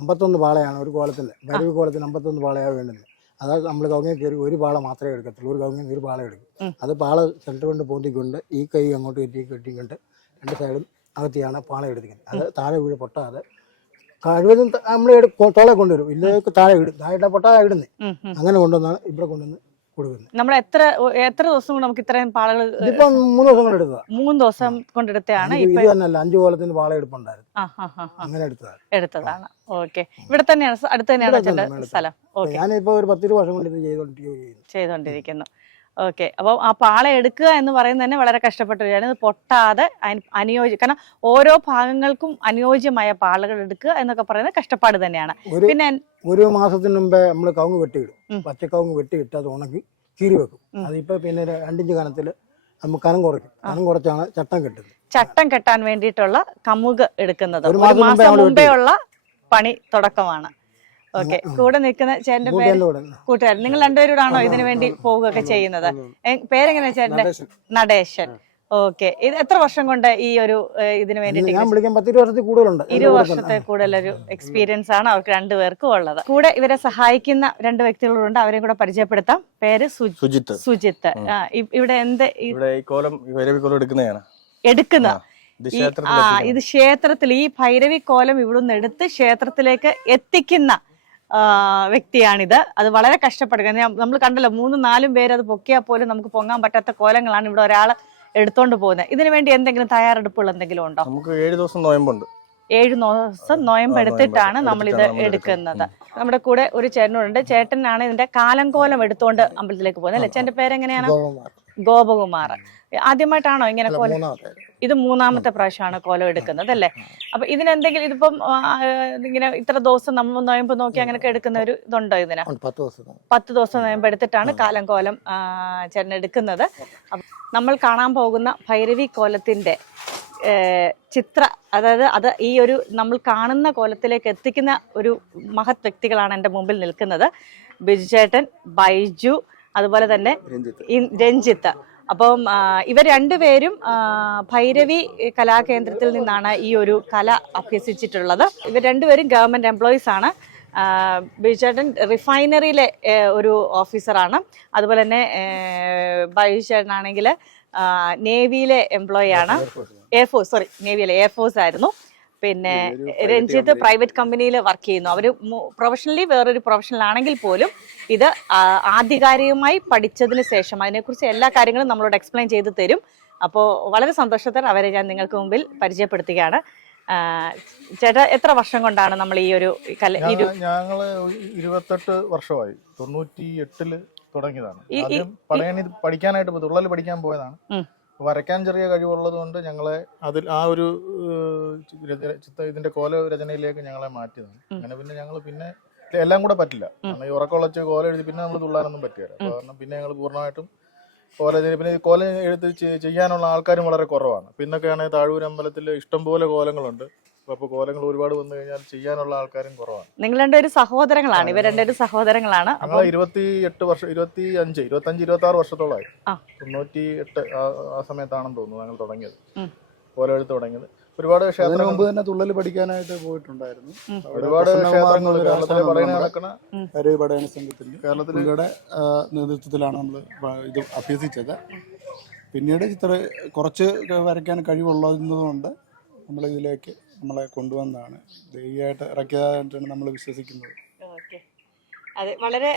51 പാളയാണ് ഒരു കോലത്തിൻ്റെ, ഭൈരവി കോലത്തിന് 51 പാളയാണ് വേണ്ടത്. അതായത് നമ്മൾ കവുങ്ങിൽ കയറി ഒരു പാള മാത്രമേ എടുക്കത്തുള്ളൂ. ഒരു കവുങ്ങിൽ ഒരു പാള എടുക്കും. അത് പാള സെൻറ്റർ കൊണ്ട് പോന്തിക്കൊണ്ട് ഈ കൈ അങ്ങോട്ട് കെട്ടിക്കൊണ്ട് 2 സൈഡും അകത്തിയാണ് പാള എടുത്തിരിക്കുന്നത്. അത് താഴെ വീട് പൊട്ടാതെ കഴിവതും നമ്മൾ തോളെ കൊണ്ടുവരും, ഇല്ലെങ്കിൽ താഴെ ഇടും. താഴെ പൊട്ടാതെ ഇടുന്നത് അങ്ങനെ കൊണ്ടുവന്നാണ് ഇവിടെ കൊണ്ടുവന്ന് കൊടുക്കുന്നത്. നമ്മൾ എത്ര ദിവസം കൊണ്ട് നമുക്ക് ഇത്രയും പാളകൾ? ഇതിപ്പം 3 ദിവസം കൊണ്ട് എടുത്തതാണ്. 3 ദിവസം കൊണ്ടെടുത്തതാണ്. ഇത് തന്നെയല്ല, 5 കോലത്തിന് പാള എടുപ്പുണ്ടായിരുന്നു, അങ്ങനെ എടുത്തതാണ്. ഓക്കെ, ഇവിടെ തന്നെയാണ്, അടുത്ത് തന്നെയാണ് സ്ഥലം. ഞാനിപ്പോ ഒരു 10 വർഷം കൊണ്ട് ഇത് ചെയ്തോണ്ടിരിക്കുന്നു. ഓക്കെ, അപ്പോൾ ആ പാള എടുക്കുക എന്ന് പറയുന്നത് തന്നെ വളരെ കഷ്ടപ്പെട്ട ഒരു ഇത് പൊട്ടാതെ കാരണം ഓരോ ഭാഗങ്ങൾക്കും അനുയോജ്യമായ പാളകൾ എടുക്കുക എന്നൊക്കെ പറയുന്നത് കഷ്ടപ്പാട് തന്നെയാണ്. പിന്നെ 1 മാസത്തിന് മുമ്പേ നമ്മൾ കവുങ്ങ് വെട്ടിയിടും. പച്ചക്കവുങ്ങ് വെട്ടിയിട്ട് അത് ഉണക്കി കീറി വെക്കും. അതിപ്പോ പിന്നെ 2 ഇഞ്ച് കനത്തിൽ നമുക്ക് കനം കുറയ്ക്കും. കനം കുറച്ചാണ് ചട്ടം കെട്ടുന്നത്. ചട്ടം കെട്ടാൻ വേണ്ടിയിട്ടുള്ള കമുക് എടുക്കുന്നത് 1 മാസം മുമ്പേ ഉള്ള പണി തുടക്കമാണ്. ഓക്കെ, കൂടെ നിൽക്കുന്ന ചേട്ടന്റെ പേര്? കൂട്ടുകാരൻ. നിങ്ങൾ 2 പേരോടാണോ ഇതിനു വേണ്ടി പോവുകയൊക്കെ ചെയ്യുന്നത്? പേരെങ്ങനെയാ ചേട്ടന്റെ? നടേശൻ. ഓക്കെ, ഇത് എത്ര വർഷം കൊണ്ട് ഈ ഒരു ഇതിനു വേണ്ടിട്ട്? 20 വർഷത്തിൽ കൂടുതലുണ്ട്. 20 വർഷത്തെ കൂടുതലൊരു എക്സ്പീരിയൻസ് ആണ് അവർക്ക് 2 പേർക്കും ഉള്ളത്. കൂടെ ഇവരെ സഹായിക്കുന്ന 2 വ്യക്തികളുണ്ട്, അവരെയും കൂടെ പരിചയപ്പെടുത്താം. പേര് സുജിത്ത്. ഇവിടെ ഇവിടെ ഈ കോലം എടുക്കുന്ന ഇത് ക്ഷേത്രത്തിൽ ഈ ഭൈരവി കോലം ഇവിടുന്ന് എടുത്ത് ക്ഷേത്രത്തിലേക്ക് എത്തിക്കുന്ന വ്യക്തിയാണിത്. അത് വളരെ കഷ്ടപ്പെടുക. നമ്മൾ കണ്ടല്ലോ, 3-4 പേര് അത് പൊക്കിയാൽ പോലും നമുക്ക് പൊങ്ങാൻ പറ്റാത്ത കോലങ്ങളാണ് ഇവിടെ ഒരാൾ എടുത്തോണ്ട് പോകുന്നത്. ഇതിനു വേണ്ടി എന്തെങ്കിലും തയ്യാറെടുപ്പുകൾ എന്തെങ്കിലും ഉണ്ടോ? നമുക്ക് 7 ദിവസം നോയമ്പുണ്ട്. 7 ദിവസം നോയമ്പെടുത്തിട്ടാണ് നമ്മളിത് എടുക്കുന്നത്. നമ്മുടെ കൂടെ ഒരു ചേട്ടനുണ്ട്. ചേട്ടനാണ് ഇതിന്റെ കാലം കോലം എടുത്തോണ്ട് അമ്പലത്തിലേക്ക് പോകുന്നത് അല്ലേ? ചേട്ടന്റെ പേരെങ്ങനെയാണ്? ഗോപകുമാർ. ആദ്യമായിട്ടാണോ ഇങ്ങനെ കോലം? മൂന്നാമത്തെ ഇത് മൂന്നാമത്തെ പ്രാവശ്യമാണ് കോലം എടുക്കുന്നത് അല്ലേ? അപ്പൊ ഇതിനെന്തെങ്കിലും ഇതിപ്പം ഇങ്ങനെ ഇത്ര ദിവസം നമ്മൾ നോയമ്പ് നോക്കി അങ്ങനെയൊക്കെ എടുക്കുന്ന ഒരു ഇതുണ്ടോ ഇതിന്? 10 ദിവസം 10 ദിവസം നോയമ്പ് എടുത്തിട്ടാണ് കാലം കോലം ചേട്ടൻ എടുക്കുന്നത്. നമ്മൾ കാണാൻ പോകുന്ന ഭൈരവി കോലത്തിന്റെ അതായത് അത് ഈ ഒരു നമ്മൾ കാണുന്ന കോലത്തിലേക്ക് എത്തിക്കുന്ന ഒരു മഹത് വ്യക്തികളാണ് എൻ്റെ മുമ്പിൽ നിൽക്കുന്നത്. ബിജു ചേട്ടൻ, ബൈജു, അതുപോലെ തന്നെ രഞ്ജിത്ത്. അപ്പം ഇവർ രണ്ടുപേരും ഭൈരവി കലാകേന്ദ്രത്തിൽ നിന്നാണ് ഈ ഒരു കല അഭ്യസിച്ചിട്ടുള്ളത്. ഇവർ രണ്ടുപേരും ഗവൺമെന്റ് എംപ്ലോയീസ് ആണ്. ബിജു ചേട്ടൻ റിഫൈനറിയിലെ ഒരു ഓഫീസറാണ്. അതുപോലെ തന്നെ ബൈജു ചേട്ടനാണെങ്കിൽ നേവിയിലെ എംപ്ലോയി ആണ്. നേവിയിലെ എയർഫോഴ്സ് ആയിരുന്നു. പിന്നെ രഞ്ജിത്ത് പ്രൈവറ്റ് കമ്പനിയിൽ വർക്ക് ചെയ്യുന്നു. അവർ പ്രൊഫഷണലി വേറൊരു പ്രൊഫഷണൽ ആണെങ്കിൽ പോലും ഇത് ആധികാരികമായി പഠിച്ചതിന് ശേഷം അതിനെക്കുറിച്ച് എല്ലാ കാര്യങ്ങളും നമ്മളോട് എക്സ്പ്ലെയിൻ ചെയ്ത് തരും. അപ്പോൾ വളരെ സന്തോഷത്തോടെ അവരെ ഞാൻ നിങ്ങൾക്ക് മുമ്പിൽ പരിചയപ്പെടുത്തുകയാണ്. ചേട്ടാ, എത്ര വർഷം കൊണ്ടാണ് നമ്മൾ ഈ ഒരു ഞങ്ങള് 28 വർഷമായി. 98 തുടങ്ങിയതാണ്. ആദ്യം പടയണി പഠിക്കാനായിട്ട് തുള്ളൽ പഠിക്കാൻ പോയതാണ്. വരയ്ക്കാൻ ചെറിയ കഴിവുള്ളത് കൊണ്ട് ഞങ്ങളെ അതിൽ ആ ഒരു ഇതിന്റെ കോല രചനയിലേക്ക് ഞങ്ങളെ മാറ്റിയതാണ്. അങ്ങനെ പിന്നെ ഞങ്ങൾ പിന്നെ എല്ലാം കൂടെ പറ്റില്ല. ഈ ഉറക്കമുളച്ച് കോല എഴുതി പിന്നെ നമ്മൾ തുള്ളാനൊന്നും പറ്റില്ല. കാരണം പിന്നെ ഞങ്ങൾ പൂർണ്ണമായിട്ടും കോല പിന്നെ കോല എഴുതി ചെയ്യാനുള്ള ആൾക്കാരും വളരെ കുറവാണ്. പിന്നൊക്കെയാണെങ്കിൽ താഴൂർ അമ്പലത്തിൽ ഇഷ്ടംപോലെ കോലങ്ങളുണ്ട്. അപ്പൊ കോലങ്ങൾ ഒരുപാട് വന്നു കഴിഞ്ഞാൽ ചെയ്യാനുള്ള ആൾക്കാരും കുറവാണ്. നിങ്ങൾ രണ്ടുപേരും സഹോദരങ്ങളാണ്. ഇവർ രണ്ടുപേരും സഹോദരങ്ങളാണ്. ഞങ്ങൾ 25, 26 വർഷത്തോളമായി. 98 ആ സമയത്താണെന്ന് തോന്നുന്നു ഞങ്ങൾ തുടങ്ങിയത്, കോല എഴുത്ത് തുടങ്ങിയത്. ഒരുപാട് ക്ഷേത്രത്തിന് മുമ്പ് തന്നെ തുള്ളൽ പഠിക്കാനായിട്ട് പോയിട്ടുണ്ടായിരുന്നു. ഒരുപാട് ക്ഷേത്രങ്ങൾ കേരളത്തിലെ പടയണി നടക്കുന്ന ഭൈരവി പടയണി സംഘത്തിന്റെ കേരളത്തിലെ നേതൃത്വത്തിലാണ് നമ്മൾ ഇത് അഭ്യസിച്ചത്. പിന്നീട് കുറച്ച് വരയ്ക്കാൻ കഴിവുള്ളതുകൊണ്ട് നമ്മൾ ഇതിലേക്ക് നമ്മളെ കൊണ്ടുവന്നതാണ്. ദൈവികമായിട്ട് ഇറക്കിയതായിട്ടാണ് നമ്മൾ വിശ്വസിക്കുന്നത്. അതെ, വളരെ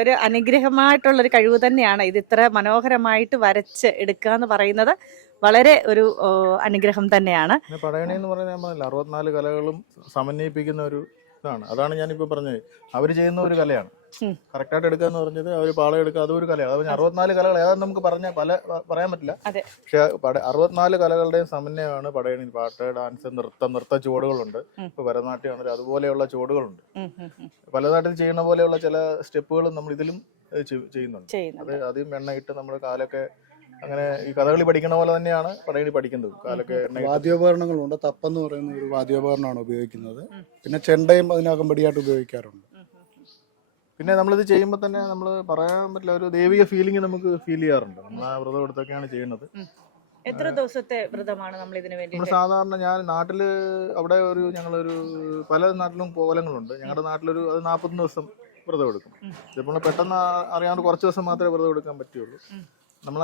ഒരു അനുഗ്രഹമായിട്ടുള്ളൊരു കഴിവ് തന്നെയാണ് ഇത്. ഇത്ര മനോഹരമായിട്ട് വരച്ച് എടുക്കുക എന്ന് പറയുന്നത് വളരെ ഒരു അനുഗ്രഹം തന്നെയാണ്. പടയണി എന്ന് പറഞ്ഞാൽ 64 കലകളും സമന്വയിപ്പിക്കുന്ന ഒരു ഇതാണ്. അതാണ് ഞാനിപ്പോൾ പറഞ്ഞത്. അവർ ചെയ്യുന്ന ഒരു കലയാണ്. കറക്റ്റായിട്ട് എടുക്കുക എന്ന് പറഞ്ഞത് അവർ പാളം എടുക്കുക, അതൊരു കലയാണ്. അത് 64 കലകൾ ഏതാണ്ട് നമുക്ക് പറയാൻ പറ്റില്ല. പക്ഷെ 64 കലകളുടെയും സമന്വയമാണ് പടയണി. പാട്ട്, ഡാൻസ്, നൃത്ത ചുവടുകളുണ്ട്. ഇപ്പൊ ഭരതനാട്യമാണെങ്കിൽ അതുപോലെയുള്ള ചുവടുകളുണ്ട്. പലതായിട്ട് ചെയ്യുന്ന പോലെയുള്ള ചില സ്റ്റെപ്പുകളും നമ്മൾ ഇതിലും ചെയ്യുന്നുണ്ട്. അത് ആദ്യം എണ്ണയിട്ട് നമ്മൾ കാലൊക്കെ അങ്ങനെ ഈ കഥകളി പഠിക്കുന്ന പോലെ തന്നെയാണ് പടയണി പഠിക്കുന്നത്. കാലൊക്കെ വാദ്യോപകരണങ്ങളുണ്ട്. തപ്പെന്ന് പറയുന്ന ഒരു വാദ്യോപകരണമാണ് ഉപയോഗിക്കുന്നത്. പിന്നെ ചെണ്ടയും അതിനകമ്പടിയായിട്ട് ഉപയോഗിക്കാറുണ്ട്. പിന്നെ നമ്മളിത് ചെയ്യുമ്പോൾ തന്നെ നമ്മൾ പറയാൻ പറ്റില്ല, ഒരു ദൈവിക ഫീലിംഗ് നമുക്ക് ഫീൽ ചെയ്യാറുണ്ട്. നമ്മൾ ആ വ്രതം എടുത്തൊക്കെയാണ് ചെയ്യുന്നത്. എത്ര ദിവസത്തെ വ്രതമാണ് നമ്മൾ ഇതിനു വേണ്ടി? നമ്മൾ സാധാരണ ഞാൻ നാട്ടില് അവിടെ ഞങ്ങളൊരു പല നാട്ടിലും കോലങ്ങളുണ്ട്. ഞങ്ങളുടെ നാട്ടിലൊരു 40 ദിവസം വ്രതം എടുക്കും. ഇതിപ്പോൾ പെട്ടെന്ന് അറിയാണ്ട് കുറച്ച് ദിവസം മാത്രമേ വ്രതം എടുക്കാൻ പറ്റുള്ളൂ. നമ്മൾ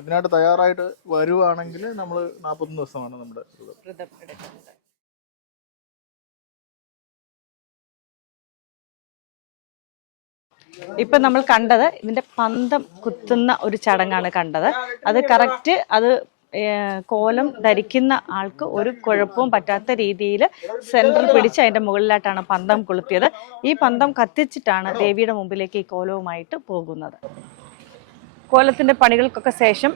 ഇതിനായിട്ട് തയ്യാറായിട്ട് വരുവാണെങ്കിൽ നമ്മൾ 40 ദിവസമാണ് നമ്മുടെ വ്രതം എടുക്കുന്നത്. ഇപ്പൊ നമ്മൾ കണ്ടത് ഇതിന്റെ പന്തം കുത്തുന്ന ഒരു ചടങ്ങാണ് കണ്ടത്. അത് കറക്റ്റ്, അത് കോലം ധരിക്കുന്ന ആൾക്ക് ഒരു കുഴപ്പവും പറ്റാത്ത രീതിയിൽ സെന്ററിൽ പിടിച്ച് അതിന്റെ മുകളിലായിട്ടാണ് പന്തം കൊളുത്തിയത്. ഈ പന്തം കത്തിച്ചിട്ടാണ് ദേവിയുടെ മുമ്പിലേക്ക് ഈ കോലവുമായിട്ട് പോകുന്നത്. കോലത്തിന്റെ പണികൾക്കൊക്കെ ശേഷം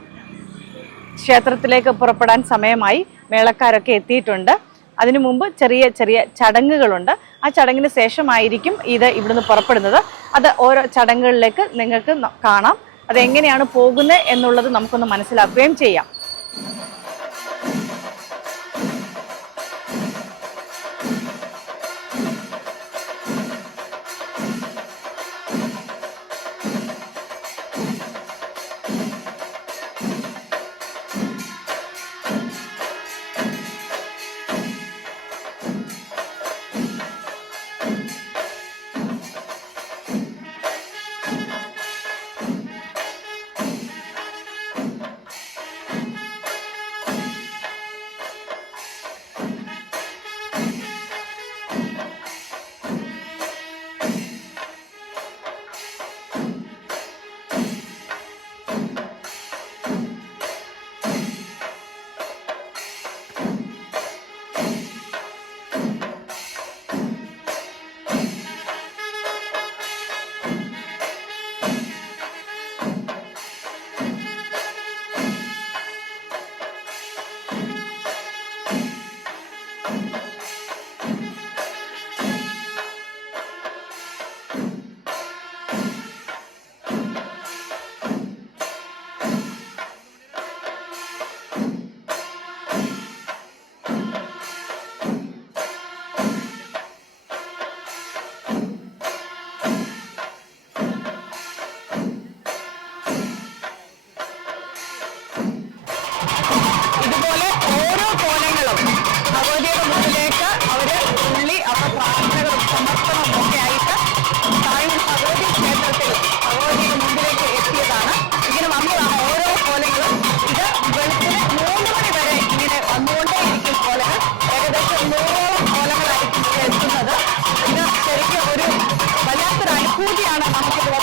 ക്ഷേത്രത്തിലേക്ക് പുറപ്പെടാൻ സമയമായി. മേളക്കാരൊക്കെ എത്തിയിട്ടുണ്ട്. അതിനു മുമ്പ് ചെറിയ ചെറിയ ചടങ്ങുകളുണ്ട്. ആ ചടങ്ങിന് ശേഷമായിരിക്കും ഇത് ഇവിടുന്ന് പുറപ്പെടുന്നത്. അത് ഓരോ ചടങ്ങുകളിലേക്ക് നിങ്ങൾക്ക് കാണാം. അതെങ്ങനെയാണ് പോകുന്നത് എന്നുള്ളത് നമുക്കൊന്ന് മനസ്സിലാക്കുകയും ചെയ്യാം. നമുക്കിവിടെ